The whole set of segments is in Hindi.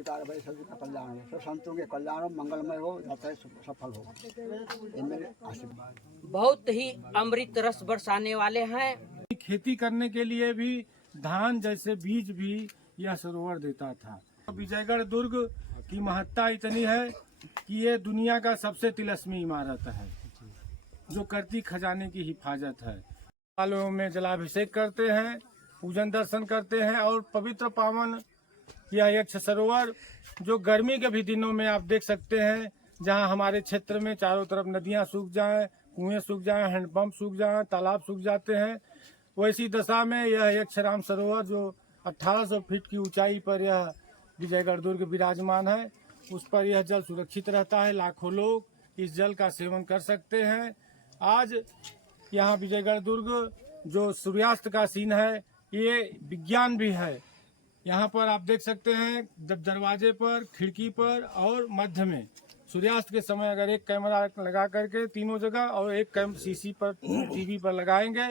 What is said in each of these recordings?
स्वीकार भाई सभी का कल्याण हो, सब संतों के कल्याण हो, मंगलमय हो, यात्रा सफल हो, ये मेरे आशीर्वाद। बहुत ही अमृत रस बरसाने वाले हैं। खेती करने के लिए भी धान जैसे बीज भी यह सरोवर देता था। विजयगढ़ दुर्ग की महत्ता इतनी है कि ये दुनिया का सबसे तिलस्मी इमारत है जो करती खजाने की हिफाजत है। सालों में जलाभिषेक करते हैं, पूजन दर्शन करते हैं और पवित्र पावन यह यक्ष सरोवर जो गर्मी के भी दिनों में आप देख सकते हैं, जहां हमारे क्षेत्र में चारों तरफ नदियां सूख जाएं, कुएं सूख जाएं, हैंडपंप सूख जाएं, तालाब सूख जाते हैं, वैसी दशा में यह यक्षराम सरोवर जो 1800 फीट की ऊंचाई पर यह विजयगढ़ दुर्ग विराजमान है, उस पर यह जल सुरक्षित रहता है। लाखों लोग इस जल का सेवन कर सकते हैं। आज यहाँ विजयगढ़ दुर्ग जो सूर्यास्त का सीन है, ये विज्ञान भी है। यहाँ पर आप देख सकते हैं दरवाजे पर, खिड़की पर और मध्य में सूर्यास्त के समय अगर एक कैमरा लगा करके तीनों जगह और एक सीसी पर टीवी पर लगाएंगे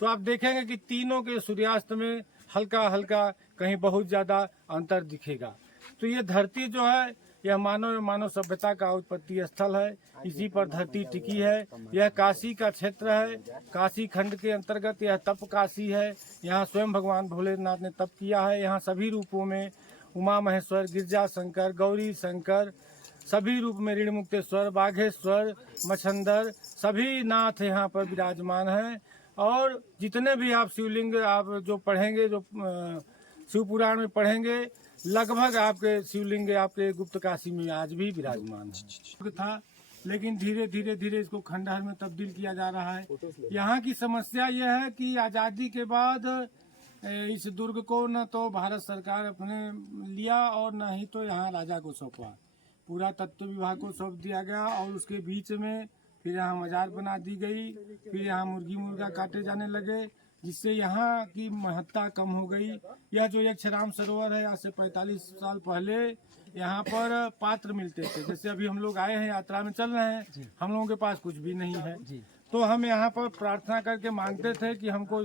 तो आप देखेंगे कि तीनों के सूर्यास्त में हल्का हल्का कहीं बहुत ज्यादा अंतर दिखेगा। तो ये धरती जो है यह मानव सभ्यता का उत्पत्ति स्थल है, इसी पर धरती टिकी है। यह काशी का क्षेत्र है, काशी खंड के अंतर्गत यह तप काशी है। यहाँ स्वयं भगवान भोलेनाथ ने तप किया है। यहाँ सभी रूपों में उमा महेश्वर, गिरजा शंकर, गौरी शंकर, सभी रूप में ऋण मुक्तेश्वर, बाघेश्वर, मछंदर, सभी नाथ यहाँ पर विराजमान हैं। और जितने भी आप शिवलिंग आप जो पढ़ेंगे, जो शिव पुराण में पढ़ेंगे, लगभग आपके शिवलिंग आपके गुप्त काशी में आज भी विराजमान है था। लेकिन धीरे धीरे इसको खंडहर में तब्दील किया जा रहा है। यहाँ की समस्या यह है कि आज़ादी के बाद इस दुर्ग को न तो भारत सरकार अपने लिया और न ही तो यहाँ राजा को सौंपा, पूरा तत्व विभाग को सौंप दिया गया। और उसके बीच में फिर यहाँ मजार बना दी गई, फिर यहाँ मुर्गी मुर्गा काटे जाने लगे, जिससे यहाँ की महत्ता कम हो गई। यह जो यक्षराम सरोवर है, आज से 45 साल पहले यहाँ पर पात्र मिलते थे। जैसे अभी हम लोग आए हैं, यात्रा में चल रहे हैं, हम लोगों के पास कुछ भी नहीं है, तो हम यहाँ पर प्रार्थना करके मांगते थे कि हमको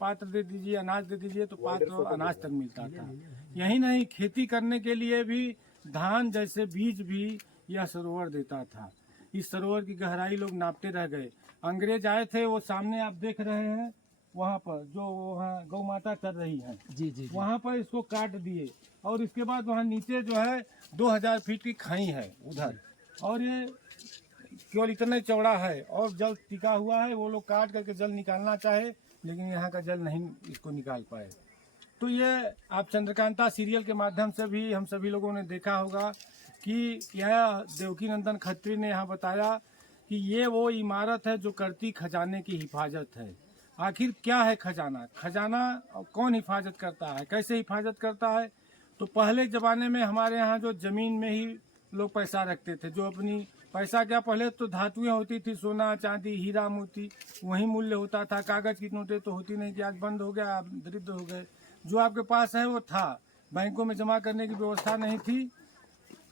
पात्र दे दीजिए, अनाज दे दीजिए, तो पात्र अनाज तक मिलता था। यही नहीं, खेती करने के लिए भी धान जैसे बीज भी यह सरोवर देता था। इस सरोवर की गहराई लोग नापते रह गए। अंग्रेज आए थे, वो सामने आप देख रहे हैं, वहाँ पर जो वहाँ गौ माता चल रही है, जी, वहाँ पर इसको काट दिए। और इसके बाद वहाँ नीचे जो है 2000 फीट की खाई है उधर, और ये केवल इतना चौड़ा है और जल टिका हुआ है। वो लोग काट करके जल निकालना चाहे, लेकिन यहाँ का जल नहीं इसको निकाल पाए। तो ये आप चंद्रकांता सीरियल के माध्यम से भी हम सभी लोगों ने देखा होगा कि यह देवकी नंदन खत्री ने यहाँ बताया कि ये वो इमारत है जो करती खजाने की हिफाजत है। आखिर क्या है खजाना? खजाना कौन हिफाजत करता है, कैसे हिफाजत करता है? तो पहले ज़माने में हमारे यहाँ जो ज़मीन में ही लोग पैसा रखते थे, जो अपनी पैसा क्या, पहले तो धातुएं होती थी, सोना चांदी हीरा मोती, वही मूल्य होता था। कागज़ की नोटें तो होती नहीं कि आज बंद हो गया, आप दरिद्र हो गए। जो आपके पास है वो था, बैंकों में जमा करने की व्यवस्था नहीं थी,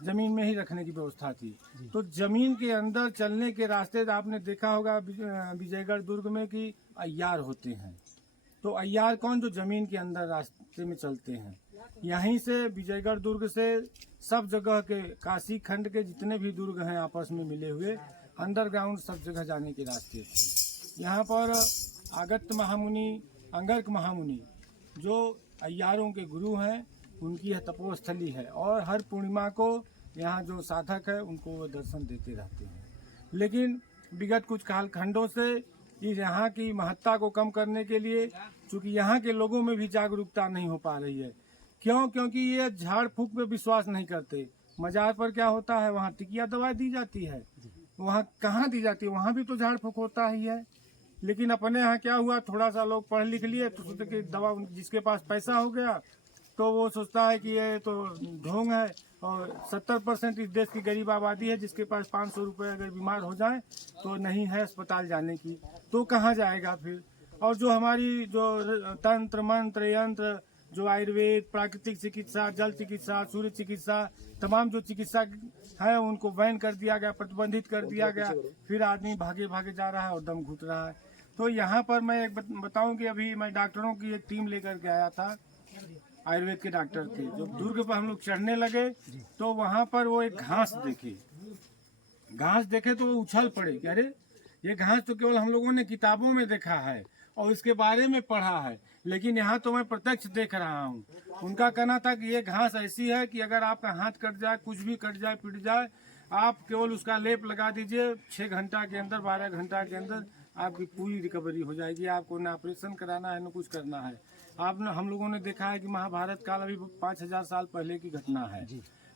जमीन में ही रखने की व्यवस्था थी। तो जमीन के अंदर चलने के रास्ते आपने देखा होगा विजयगढ़ दुर्ग में कि अय्यार होते हैं। तो अय्यार कौन? जो जमीन के अंदर रास्ते में चलते हैं। यहीं से विजयगढ़ दुर्ग से सब जगह के काशी खंड के जितने भी दुर्ग हैं आपस में मिले हुए, अंडरग्राउंड सब जगह जाने के रास्ते थे। यहाँ पर आगत्य महामुनि, अंगर्क महामुनि जो अय्यारों के गुरु हैं, उनकी यह तपोस्थली है। और हर पूर्णिमा को यहाँ जो साधक है उनको वो दर्शन देते रहते हैं। लेकिन विगत कुछ कालखंडों से इस यहाँ की महत्ता को कम करने के लिए, चूँकि यहाँ के लोगों में भी जागरूकता नहीं हो पा रही है। क्यों? क्योंकि ये झाड़ फूक पे विश्वास नहीं करते। मजार पर क्या होता है, वहाँ टिकिया दवाई दी जाती है, वहाँ कहाँ दी जाती है? वहाँ भी तो झाड़ फूक होता ही है। लेकिन अपने यहाँ क्या हुआ, थोड़ा सा लोग पढ़ लिख लिए तो सोचते कि दवा, जिसके पास पैसा हो गया तो वो सोचता है कि ये तो ढोंग है। और 70% इस देश की गरीब आबादी है जिसके पास 500 रुपये अगर बीमार हो जाए तो नहीं है अस्पताल जाने की, तो कहाँ जाएगा फिर? और जो हमारी जो तंत्र मंत्र यंत्र, जो आयुर्वेद, प्राकृतिक चिकित्सा, जल चिकित्सा, सूर्य चिकित्सा, तमाम जो चिकित्सा है उनको बैन कर दिया गया, प्रतिबंधित कर दिया गया। फिर आदमी भागे भागे जा रहा है और दम घुट रहा है। तो यहाँ पर मैं एक बताऊं कि अभी मैं डॉक्टरों की एक टीम लेकर के आया था आयुर्वेद के डॉक्टर थे। जब दुर्ग पर हम लोग चढ़ने लगे तो वहाँ पर वो एक घास देखे तो वो उछल पड़े कि अरे ये घास तो केवल हम लोगों ने किताबों में देखा है और इसके बारे में पढ़ा है, लेकिन यहाँ तो मैं प्रत्यक्ष देख रहा हूँ। उनका कहना था कि ये घास ऐसी है कि अगर आपका हाथ कट जाए, कुछ भी कट जाए, पिट जाए, आप केवल उसका लेप लगा दीजिए, 6 घंटा के अंदर, 12 घंटा के अंदर आपकी पूरी रिकवरी हो जाएगी। आपको न ऑपरेशन कराना है न कुछ करना है। हम लोगों ने देखा है कि महाभारत काल अभी 5000 साल पहले की घटना है।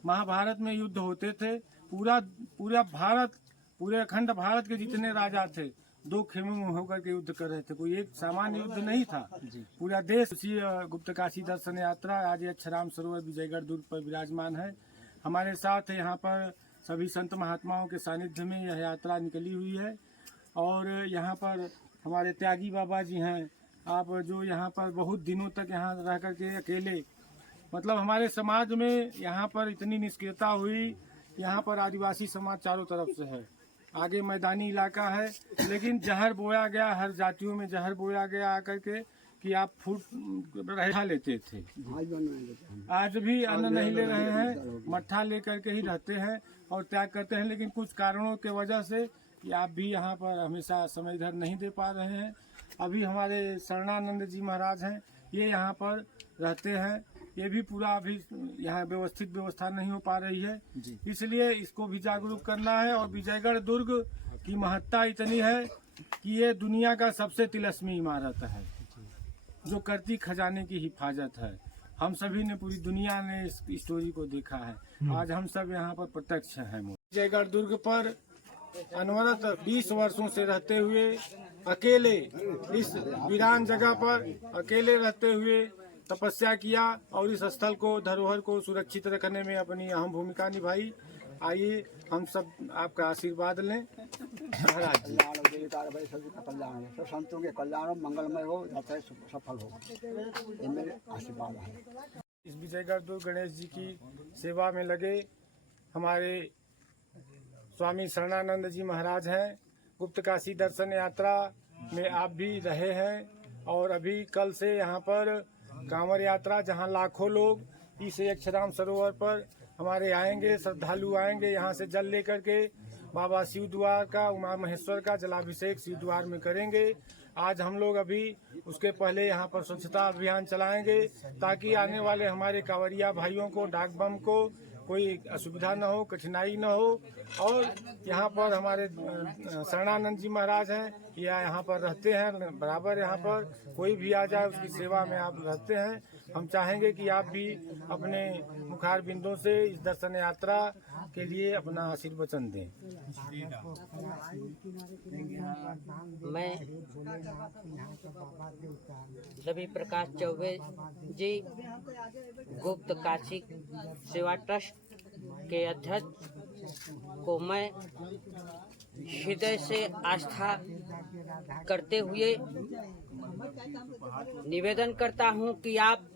महाभारत में युद्ध होते थे, पूरे अखंड भारत के जितने राजा थे 2 खेमों में होकर के युद्ध कर रहे थे। कोई एक सामान्य युद्ध नहीं था। पूरा देश उसी गुप्त काशी दर्शन यात्रा आज ये अक्षराम सरोवर विजयगढ़ दुर्ग पर विराजमान है। हमारे साथ यहाँ पर सभी संत महात्माओं के सानिध्य में यह यात्रा निकली हुई है और यहाँ पर हमारे त्यागी बाबा जी हैं। आप जो यहाँ पर बहुत दिनों तक यहाँ रह करके अकेले, मतलब हमारे समाज में यहाँ पर इतनी निष्क्रियता हुई। यहाँ पर आदिवासी समाज चारों तरफ से है, आगे मैदानी इलाका है, लेकिन जहर बोया गया, हर जातियों में जहर बोया गया आकर के कि आप मट्ठा लेते थे। आज भी अन्न नहीं ले रहे हैं, मट्ठा लेकर के ही रहते हैं और त्याग करते हैं। लेकिन कुछ कारणों के वजह से कि आप भी यहाँ पर हमेशा समय इधर नहीं दे पा रहे हैं। अभी हमारे शरणानंद जी महाराज हैं, ये यहाँ पर रहते हैं। ये भी पूरा अभी यहाँ व्यवस्थित व्यवस्था नहीं हो पा रही है, इसलिए इसको भी जागरूक करना है। और विजयगढ़ दुर्ग की महत्ता इतनी है कि ये दुनिया का सबसे तिलस्मी इमारत है जो करती खजाने की हिफाजत है। हम सभी ने, पूरी दुनिया ने इस स्टोरी को देखा है। आज हम सब यहाँ पर प्रत्यक्ष हैं। विजयगढ़ दुर्ग पर अनवरत 20 वर्षों से रहते हुए अकेले इस वीरान जगह पर अकेले रहते हुए तपस्या किया और इस स्थल को, धरोहर को सुरक्षित रखने में अपनी अहम भूमिका निभाई। आइए हम सब आपका आशीर्वाद लें। महाराज जी कल्याण सब संतों के कल्याण मंगलमय हो, यात्रा सफल हो, ये मेरे आशीर्वाद है। इस विजयगढ़ दुर्ग गणेश जी की सेवा में लगे हमारे स्वामी शरणानंद जी महाराज हैं। गुप्त काशी दर्शन यात्रा में आप भी रहे हैं और अभी कल से यहाँ पर कांवड़ यात्रा, जहाँ लाखों लोग इस अक्षराम सरोवर पर हमारे आएंगे, श्रद्धालु आएंगे, यहाँ से जल लेकर के बाबा शिव द्वार का, उमा महेश्वर का जलाभिषेक शिव द्वार में करेंगे। आज हम लोग अभी उसके पहले यहाँ पर स्वच्छता अभियान चलाएंगे ताकि आने वाले हमारे कांवड़िया भाइयों को, डाक बम को कोई असुविधा न हो, कठिनाई न हो। और यहाँ पर हमारे शरणानंद जी महाराज हैं, या यहाँ पर रहते हैं बराबर। यहाँ पर कोई भी आ जाए उसकी सेवा में आप रहते हैं। हम चाहेंगे कि आप भी अपने मुखार बिंदों से इस दर्शन यात्रा के लिए अपना आशीर्वचन दें। मैं रवि प्रकाश चौबे जी, गुप्त काशी सेवा ट्रस्ट के अध्यक्ष को मैं हृदय से आस्था करते हुए निवेदन करता हूं कि आप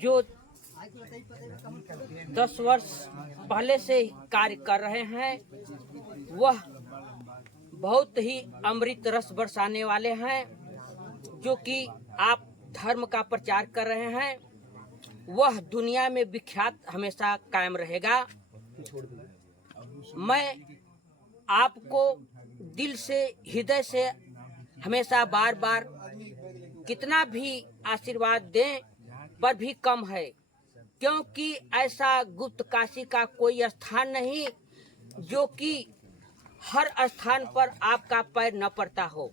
जो 10 वर्ष पहले से कार्य कर रहे हैं वह बहुत ही अमृत रस बरसाने वाले हैं। जो कि आप धर्म का प्रचार कर रहे हैं वह दुनिया में विख्यात हमेशा कायम रहेगा। मैं आपको दिल से, हृदय से हमेशा बार बार कितना भी आशीर्वाद दें पर भी कम है, क्योंकि ऐसा गुप्त काशी का कोई स्थान नहीं जो कि हर स्थान पर आपका पैर न पड़ता हो।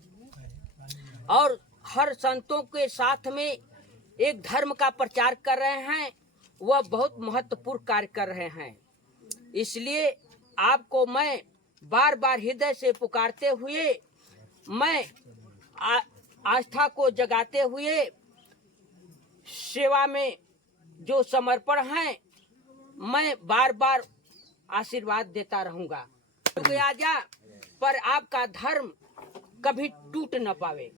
और हर संतों के साथ में एक धर्म का प्रचार कर रहे हैं, वह बहुत महत्वपूर्ण कार्य कर रहे हैं। इसलिए आपको मैं बार बार हृदय से पुकारते हुए, मैं आस्था को जगाते हुए सेवा में जो समर्पण है, मैं बार बार आशीर्वाद देता रहूंगा। पर आपका धर्म कभी टूट न पावे।